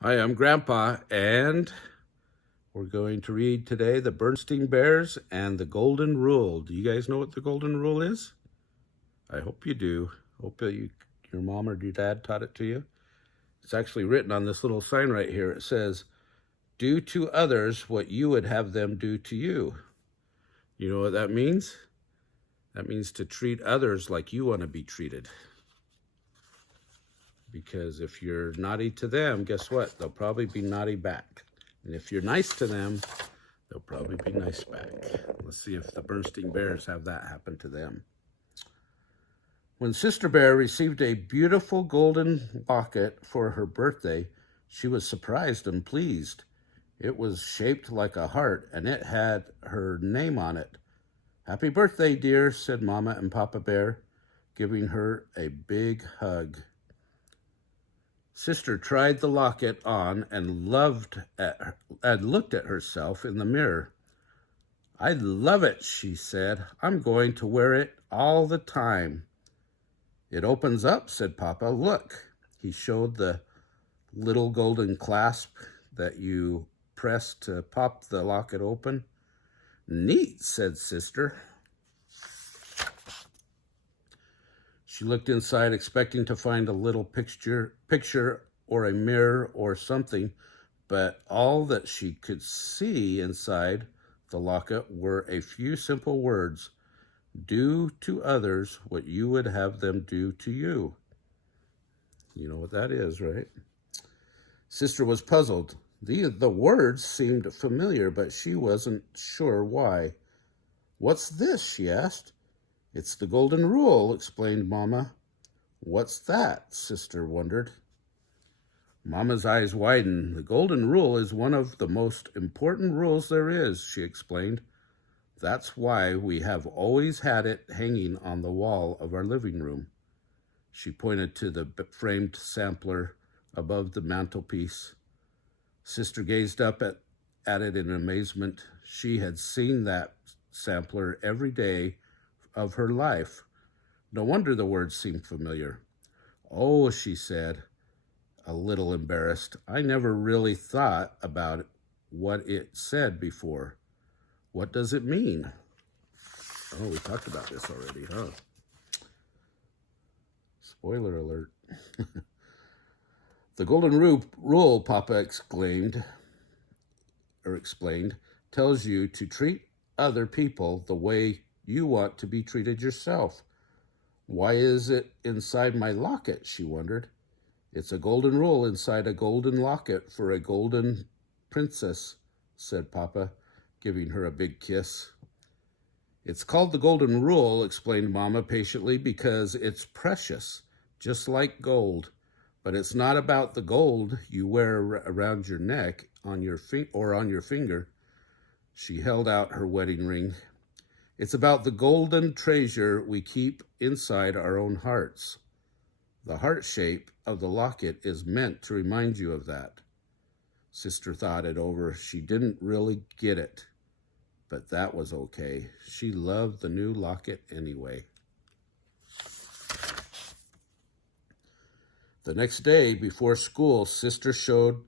Hi, I'm Grandpa, and we're going to read today the Berenstain Bears and the Golden Rule. Do you guys know what the Golden Rule is? I hope you do. Hope that your mom or your dad taught it to you. It's actually written on this little sign right here. It says, "Do to others what you would have them do to you." You know what that means? That means to treat others like you want to be treated. Because if you're naughty to them, guess what? They'll probably be naughty back. And if you're nice to them, they'll probably be nice back. Let's see if the Berenstain Bears have that happen to them. When Sister Bear received a beautiful golden locket for her birthday, she was surprised and pleased. It was shaped like a heart, and it had her name on it. "Happy birthday, dear," said Mama and Papa Bear, giving her a big hug. Sister tried the locket on and looked at herself in the mirror. "I love it," she said. "I'm going to wear it all the time." "It opens up," said Papa. "Look." He showed the little golden clasp that you press to pop the locket open. "Neat," said Sister. She looked inside, expecting to find a little picture or a mirror or something, but all that she could see inside the locket were a few simple words: "Do to others what you would have them do to you." You know what that is, right? Sister was puzzled. The words seemed familiar, but she wasn't sure why. "What's this?" she asked. "It's the Golden Rule," explained Mama. "What's that?" Sister wondered. Mama's eyes widened. "The Golden Rule is one of the most important rules there is," she explained. "That's why we have always had it hanging on the wall of our living room." She pointed to the framed sampler above the mantelpiece. Sister gazed up at it in amazement. She had seen that sampler every day of her life. No wonder the words seemed familiar. "Oh," she said, a little embarrassed, "I never really thought about what it said before. What does it mean?" Oh, we talked about this already, huh? Spoiler alert. "The Golden Rule," Papa explained, "tells you to treat other people the way you want to be treated yourself." "Why is it inside my locket?" she wondered. "It's a golden rule inside a golden locket for a golden princess," said Papa, giving her a big kiss. "It's called the Golden Rule," explained Mama patiently, "because it's precious, just like gold. But it's not about the gold you wear around your neck on your finger." She held out her wedding ring. "It's about the golden treasure we keep inside our own hearts. The heart shape of the locket is meant to remind you of that." Sister thought it over. She didn't really get it, but that was okay. She loved the new locket anyway. The next day, before school, Sister showed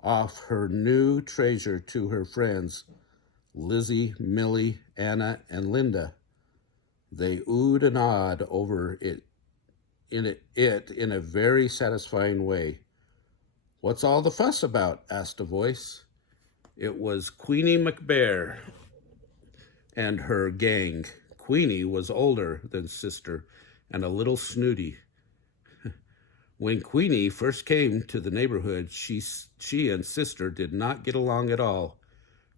off her new treasure to her friends, Lizzie, Millie, Anna, and Linda. They oohed and awed over it in a very satisfying way. "What's all the fuss about?" asked a voice. It was Queenie McBear and her gang. Queenie was older than Sister and a little snooty. When Queenie first came to the neighborhood, she and Sister did not get along at all.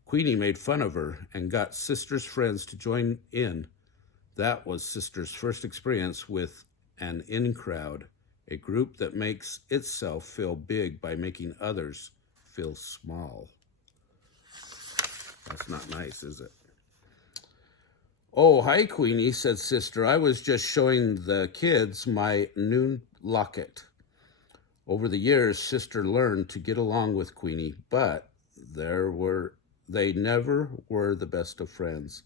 Queenie made fun of her and got Sister's friends to join in. That was Sister's first experience with an in crowd, a group that makes itself feel big by making others feel small. That's not nice, is it? "Oh, hi, Queenie," said Sister. "I was just showing the kids my new locket." Over the years, Sister learned to get along with Queenie, but they never were the best of friends.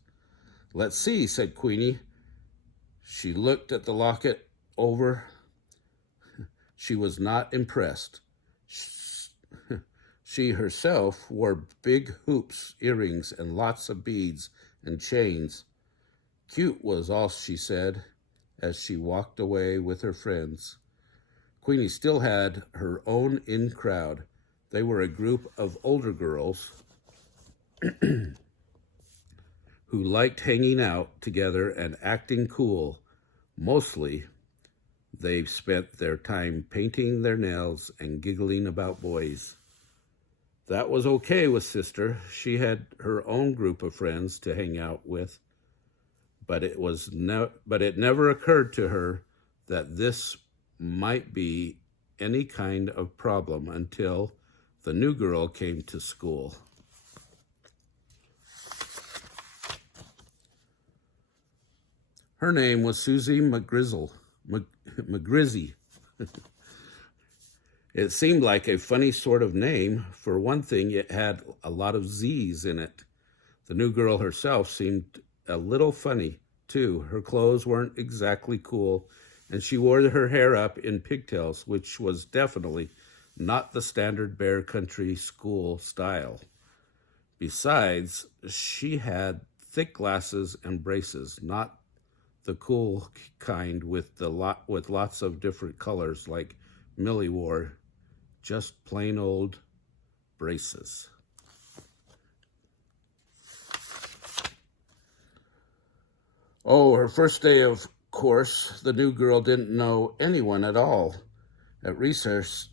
"Let's see," said Queenie. She looked at the locket over. She was not impressed. She herself wore big hoops, earrings, and lots of beads and chains. Cute was all she said as she walked away with her friends. Queenie still had her own in crowd. They were a group of older girls who liked hanging out together and acting cool. Mostly, they spent their time painting their nails and giggling about boys. That was okay with Sister. She had her own group of friends to hang out with, but it never occurred to her that this might be any kind of problem until the new girl came to school. Her name was Susie McGrizzy. It seemed like a funny sort of name. For one thing, it had a lot of Z's in it. The new girl herself seemed a little funny, too. Her clothes weren't exactly cool, and she wore her hair up in pigtails, which was definitely not the standard Bear Country school style. Besides, she had thick glasses and braces, not the cool kind with lots of different colors like Millie wore, just plain old braces. Oh, her first day of course, the new girl didn't know anyone at all. At recess,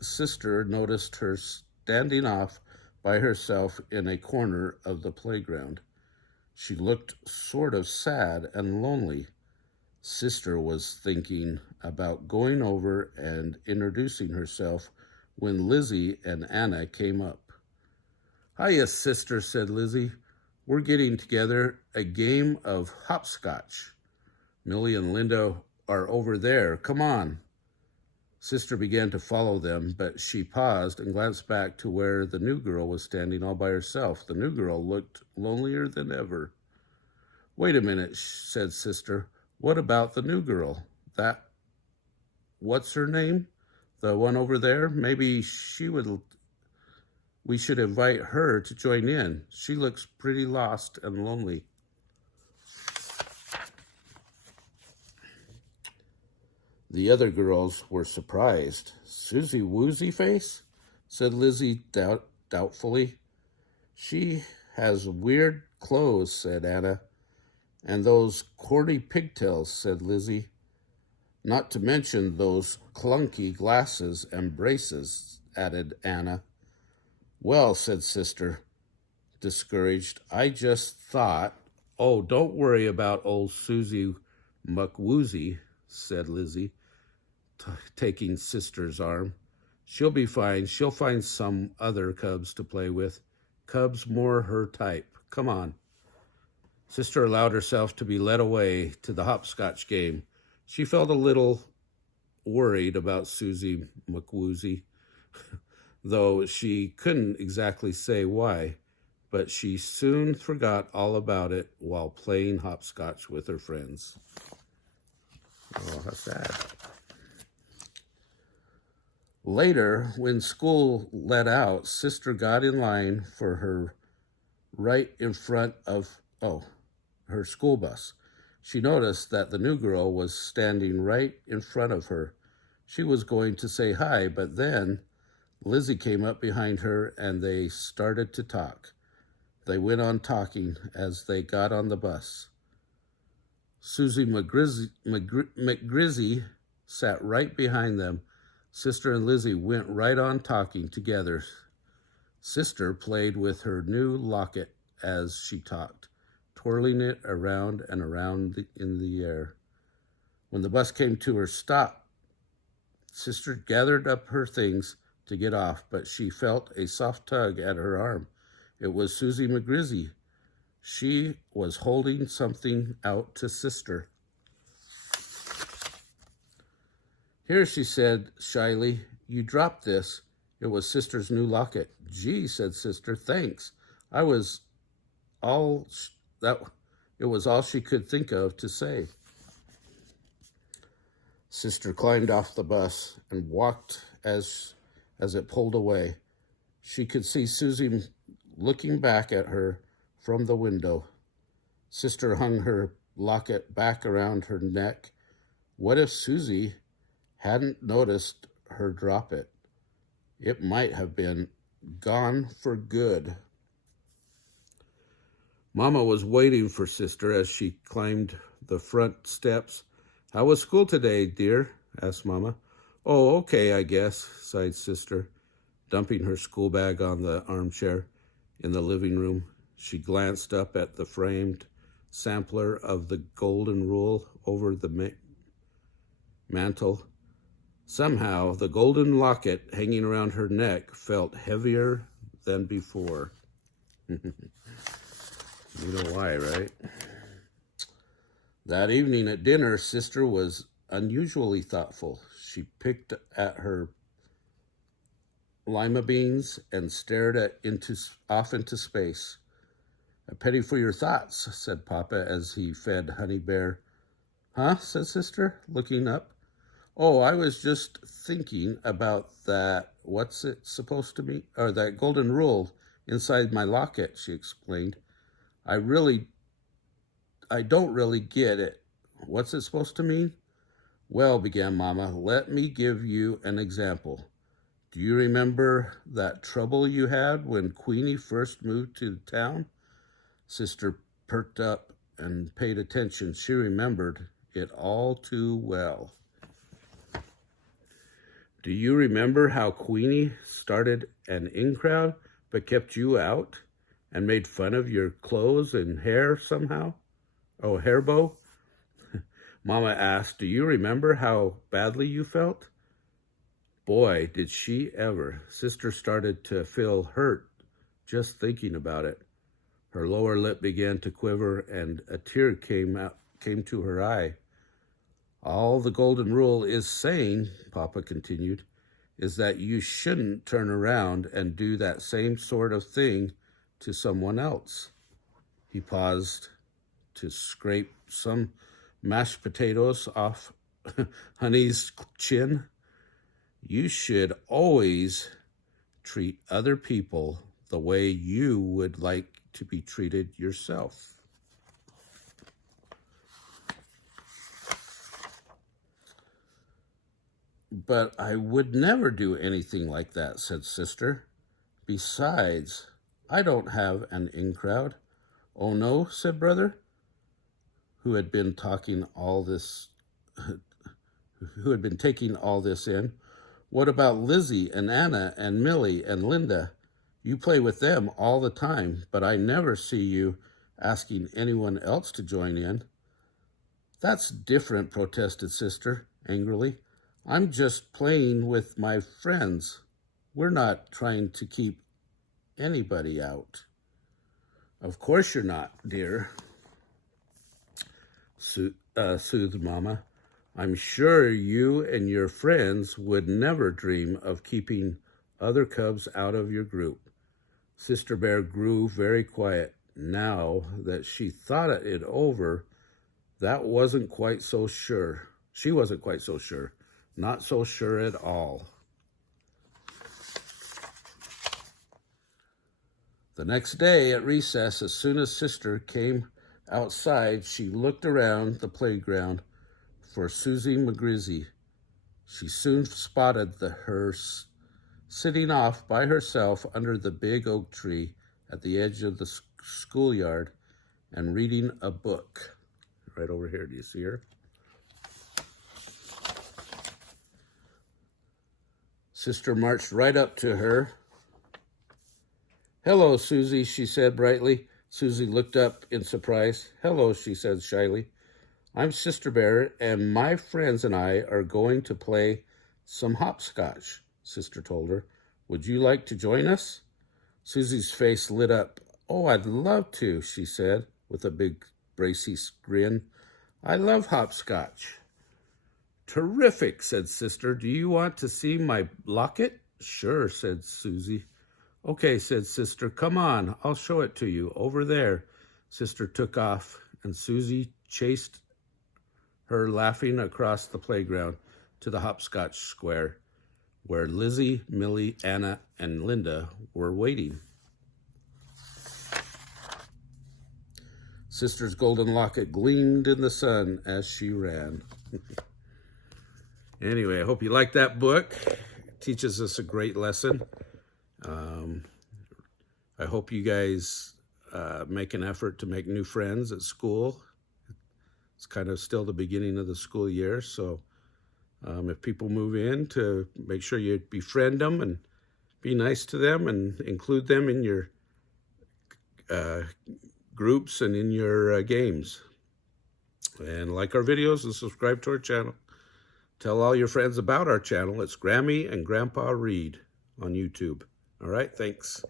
Sister noticed her standing off by herself in a corner of the playground. She looked sort of sad and lonely. Sister was thinking about going over and introducing herself when Lizzie and Anna came up. "Hiya, Sister," said Lizzie. "We're getting together a game of hopscotch. Millie and Linda are over there. Come on." Sister began to follow them, but she paused and glanced back to where the new girl was standing all by herself. The new girl looked lonelier than ever. "Wait a minute," said Sister. "What about the new girl? What's her name? The one over there? Maybe we should invite her to join in. She looks pretty lost and lonely." The other girls were surprised. "Susie Woozy Face?" said Lizzie doubtfully. "She has weird clothes," said Anna. "And those corny pigtails," said Lizzie. "Not to mention those clunky glasses and braces," added Anna. "Well," said Sister, discouraged, "I just thought—" "Oh, don't worry about old Susie McWoozy," said Lizzie, taking Sister's arm. "She'll be fine. She'll find some other cubs to play with. Cubs more her type. Come on." Sister allowed herself to be led away to the hopscotch game. She felt a little worried about Susie McWoozy, though she couldn't exactly say why, but she soon forgot all about it while playing hopscotch with her friends. Oh, how sad. Later, when school let out, Sister got in line for her right in front of her school bus. She noticed that the new girl was standing right in front of her. She was going to say hi, but then Lizzie came up behind her and they started to talk. They went on talking as they got on the bus. Susie McGrizzy sat right behind them. Sister and Lizzie went right on talking together. Sister played with her new locket as she talked, twirling it around and around in the air. When the bus came to her stop, Sister gathered up her things to get off, but she felt a soft tug at her arm. It was Susie McGrizzy. She was holding something out to Sister. "Here," she said shyly. "You dropped this." It was Sister's new locket. "Gee," said Sister, "thanks." It was all she could think of to say. Sister climbed off the bus and walked as it pulled away. She could see Susie looking back at her from the window. Sister hung her locket back around her neck. What if Susie hadn't noticed her drop it? It might have been gone for good. Mama was waiting for Sister as she climbed the front steps. How was school today, dear? Asked Mama. Oh, okay, I guess, sighed Sister, dumping her school bag on the armchair in the living room. She glanced up at the framed sampler of the golden rule over the mantel. Somehow, the golden locket hanging around her neck felt heavier than before. You know why, right? That evening at dinner, Sister was unusually thoughtful. She picked at her lima beans and stared off into space. A penny for your thoughts, said Papa as he fed Honey Bear. Huh? Said Sister, looking up. Oh, I was just thinking about that, what's it supposed to mean? Or that golden rule inside my locket, she explained. I don't really get it. What's it supposed to mean? Well, began Mama, let me give you an example. Do you remember that trouble you had when Queenie first moved to town? Sister perked up and paid attention. She remembered it all too well. Do you remember how Queenie started an in-crowd but kept you out and made fun of your clothes and hair somehow? Oh, hair bow? Mama asked, do you remember how badly you felt? Boy, did she ever. Sister started to feel hurt just thinking about it. Her lower lip began to quiver and a tear came to her eye. All the golden rule is saying, Papa continued, is that you shouldn't turn around and do that same sort of thing to someone else. He paused to scrape some mashed potatoes off Honey's chin. You should always treat other people the way you would like to be treated yourself. But I would never do anything like that, said Sister. Besides, I don't have an in-crowd. Oh no, said Brother, who had been taking all this in. What about Lizzie and Anna and Millie and Linda? You play with them all the time, but I never see you asking anyone else to join in. That's different, protested Sister angrily. I'm just playing with my friends. We're not trying to keep anybody out. Of course you're not, dear, soothed Mama. I'm sure you and your friends would never dream of keeping other cubs out of your group. Sister Bear grew very quiet. Now that she thought it over, that wasn't quite so sure. She wasn't quite so sure. Not so sure at all. The next day at recess, as soon as Sister came outside, she looked around the playground for Susie McGrizzy. She soon spotted her sitting off by herself under the big oak tree at the edge of the schoolyard and reading a book. Right over here, do you see her? Sister marched right up to her. Hello, Susie, she said brightly. Susie looked up in surprise. Hello, she said shyly. I'm Sister Bear, and my friends and I are going to play some hopscotch, Sister told her. Would you like to join us? Susie's face lit up. Oh, I'd love to, she said with a big bracy grin. I love hopscotch. Terrific, said Sister. Do you want to see my locket? Sure, said Susie. Okay, said Sister. Come on, I'll show it to you. Over there. Sister took off, and Susie chased her laughing across the playground to the hopscotch square. where Lizzie, Millie, Anna, and Linda were waiting. Sister's golden locket gleamed in the sun as she ran. Anyway, I hope you like that book. It teaches us a great lesson. I hope you guys make an effort to make new friends at school. It's kind of still the beginning of the school year, so if people move in, to make sure you befriend them and be nice to them and include them in your groups and in your games. And like our videos and subscribe to our channel. Tell all your friends about our channel. It's Grammy and Grandpa Read on YouTube. All right, thanks.